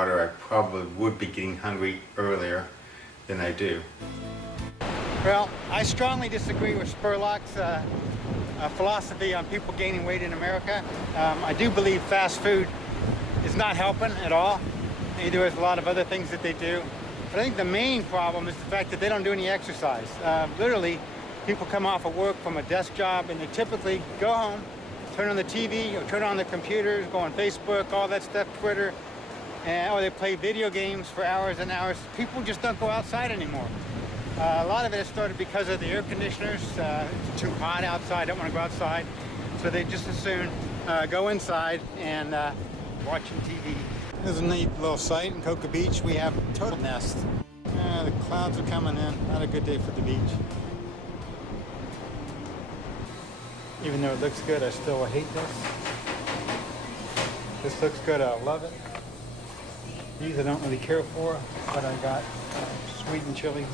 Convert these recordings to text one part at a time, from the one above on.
water, I probably would be getting hungry earlier than I do. Well, I strongly disagree with Spurlock's philosophy on people gaining weight in America. I do believe fast food is not helping at all. Neither is a lot of other things that they do. But I think the main problem is the fact that they don't do any exercise. Literally, people come off of work from a desk job and they typically go home, turn on the TV or turn on the computers, go on Facebook, all that stuff, Twitter, or they play video games for hours and hours. People just don't go outside anymore. A lot of it has started because of the air conditioners. It's too hot outside, don't want to go outside. So they just as soon go inside and watching TV. There's a neat little site in Cocoa Beach. We have a turtle nest. The clouds are coming in. Not a good day for the beach. Even though it looks good, I still hate this. This looks good, I love it. These I don't really care for, but I got sweet and chili,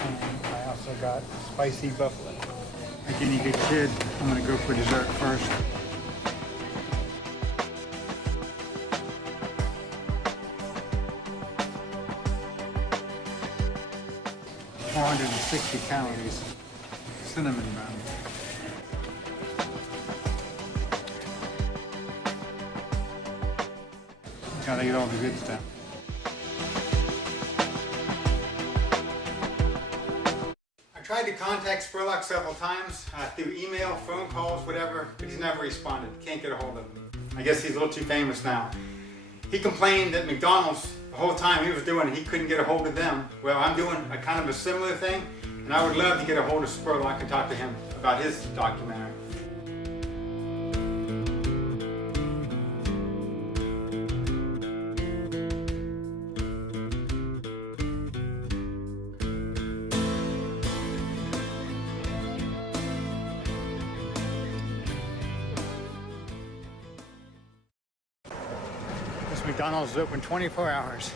and I also got spicy buffalo. Like any good kid, I'm gonna go for dessert first. $460 calories, cinnamon bun. Gotta get all the good stuff. I tried to contact Spurlock several times through email, phone calls, whatever, but he's never responded. Can't get a hold of him. I guess he's a little too famous now. He complained that McDonald's, the whole time he was doing it, he couldn't get a hold of them. Well, I'm doing a kind of a similar thing, and I would love to get a hold of Spurlock and talk to him about his documentary. McDonald's is open 24 hours.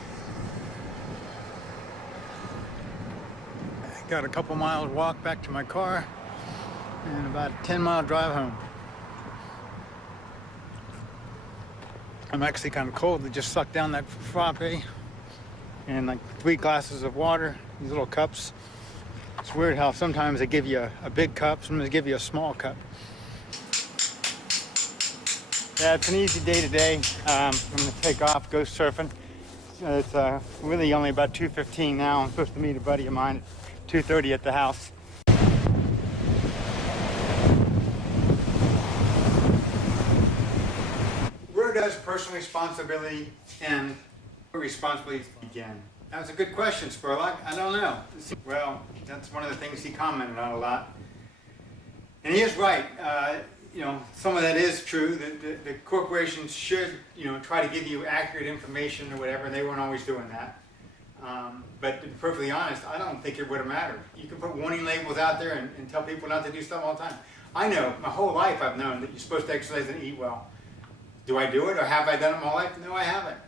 I got a couple miles walk back to my car and about a 10-mile drive home. I'm actually kind of cold. They just sucked down that frappe and like 3 glasses of water, these little cups. It's weird how sometimes they give you a big cup, sometimes they give you a small cup. Yeah, it's an easy day today. I'm gonna take off, go surfing. It's really only about 2:15 now. I'm supposed to meet a buddy of mine at 2:30 at the house. Where does personal responsibility end? Where responsibility begin? That's a good question, Spurlock. I don't know. Well, that's one of the things he commented on a lot. And he is right. You know, some of that is true. The corporations should, you know, try to give you accurate information or whatever, and they weren't always doing that. But to be perfectly honest, I don't think it would have mattered. You can put warning labels out there and tell people not to do stuff all the time. I know, my whole life I've known that you're supposed to exercise and eat well. Do I do it, or have I done it my life? No, I haven't.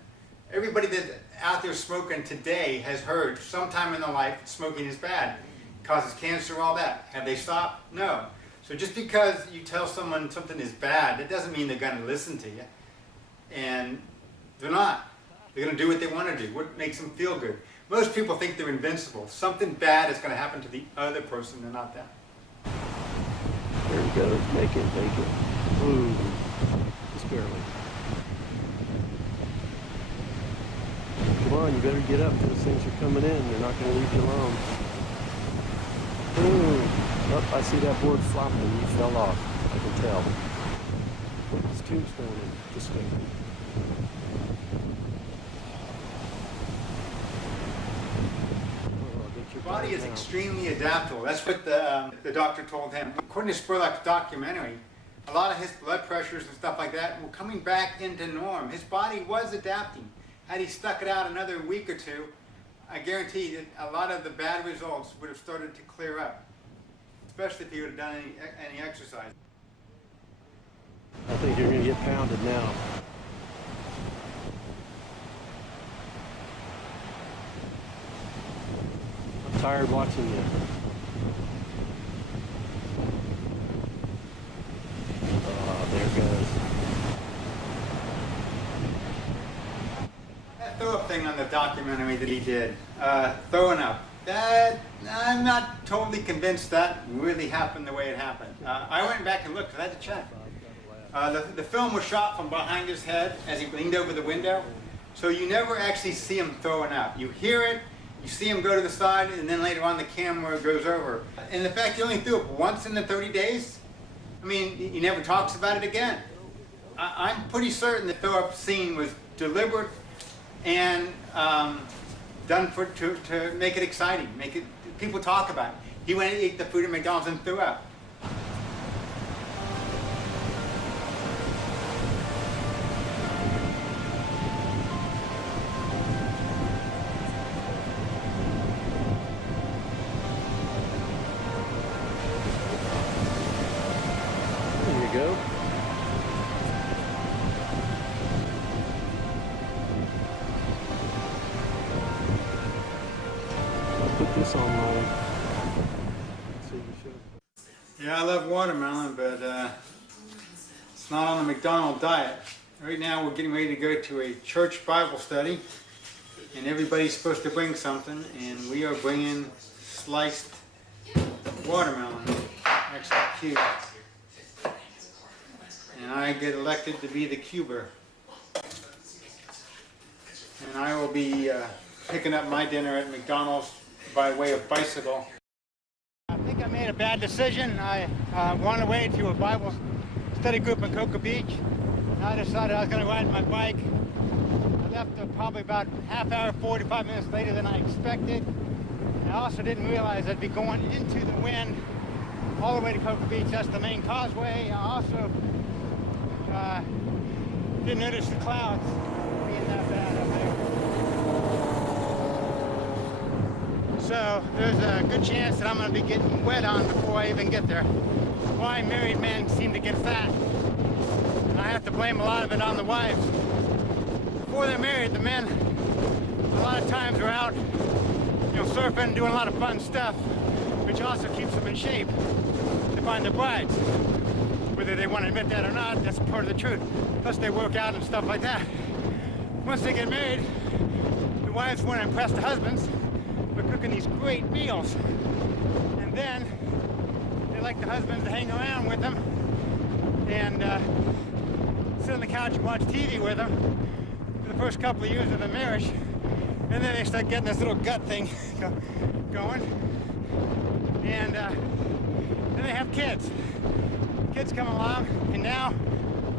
Everybody that's out there smoking today has heard sometime in their life smoking is bad. It causes cancer, all that. Have they stopped? No. So just because you tell someone something is bad, that doesn't mean they're going to listen to you. And they're not. They're going to do what they want to do, what makes them feel good. Most people think they're invincible. Something bad is going to happen to the other person, and not them. There he goes. Make it, make it. Ooh, just barely. Come on, you better get up. Those things are coming in. They're not going to leave you alone. Ooh. Oh, I see that board flopping. You fell off. I can tell. Put his tombstone in. Just wait. Your body is extremely adaptable. That's what the doctor told him. According to Spurlock's documentary, a lot of his blood pressures and stuff like that were coming back into norm. His body was adapting. Had he stuck it out another week or two, I guarantee that a lot of the bad results would have started to clear up. Especially if you would have done any exercise. I think you're going to get pounded now. I'm tired watching you. Oh, there it goes. That throw-up throw-up thing on the documentary that he did, throwing up. That, I'm not totally convinced that really happened the way it happened. I went back and looked, I had to check. The film was shot from behind his head as he leaned over the window, so you never actually see him throwing up. You hear it, you see him go to the side, and then later on the camera goes over. And the fact he only threw up once in the 30 days, I mean, he never talks about it again. I'm pretty certain the throw-up scene was deliberate and done to make it exciting, make it people talk about it. He went and ate the food at McDonald's and threw up. There you go. I'll put this online. So you should. Yeah, I love watermelon, but it's not on the McDonald diet. Right now we're getting ready to go to a church Bible study, and everybody's supposed to bring something, and we are bringing sliced watermelon, actually cubed. And I get elected to be the cuber. And I will be picking up my dinner at McDonald's by way of bicycle. I think I made a bad decision. I went away to a Bible study group in Cocoa Beach. And I decided I was going to ride my bike. I left probably about half hour, 45 minutes later than I expected. And I also didn't realize I'd be going into the wind all the way to Cocoa Beach. That's the main causeway. I also didn't notice the clouds being that bad up there. So there's a good chance that I'm going to be getting wet on before I even get there. Why married men seem to get fat. And I have to blame a lot of it on the wives. Before they're married, the men a lot of times are out, surfing, doing a lot of fun stuff, which also keeps them in shape to find their brides. Whether they want to admit that or not, that's part of the truth. Plus they work out and stuff like that. Once they get married, the wives want to impress the husbands by cooking these great meals. And then they like the husbands to hang around with them and sit on the couch and watch TV with them for the first couple of years of the marriage. And then they start getting this little gut thing going. And then they have kids. Kids come along, and now,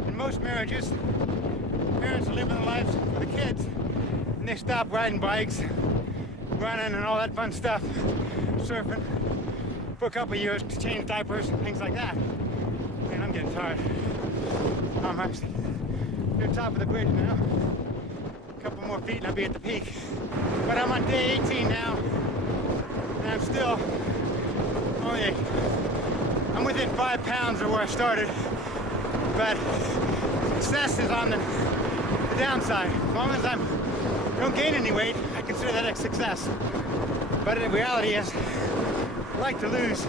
in most marriages, parents are living their lives for the kids, and they stop riding bikes, running, and all that fun stuff, surfing, for a couple of years to change diapers and things like that. And I'm getting tired. I'm actually near the top of the bridge now. A couple more feet and I'll be at the peak. But I'm on day 18 now, and I'm still only I'm within 5 pounds of where I started, but success is on the downside. As long as I don't gain any weight, I consider that a success. But the reality is, I like to lose a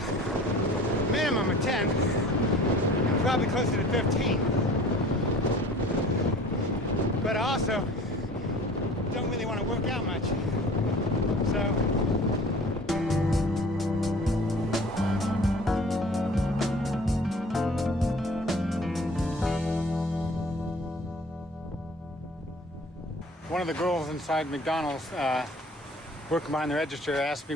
minimum of 10, and probably closer to 15. But I also don't really want to work out much. So, one of the girls inside McDonald's working behind the register asked me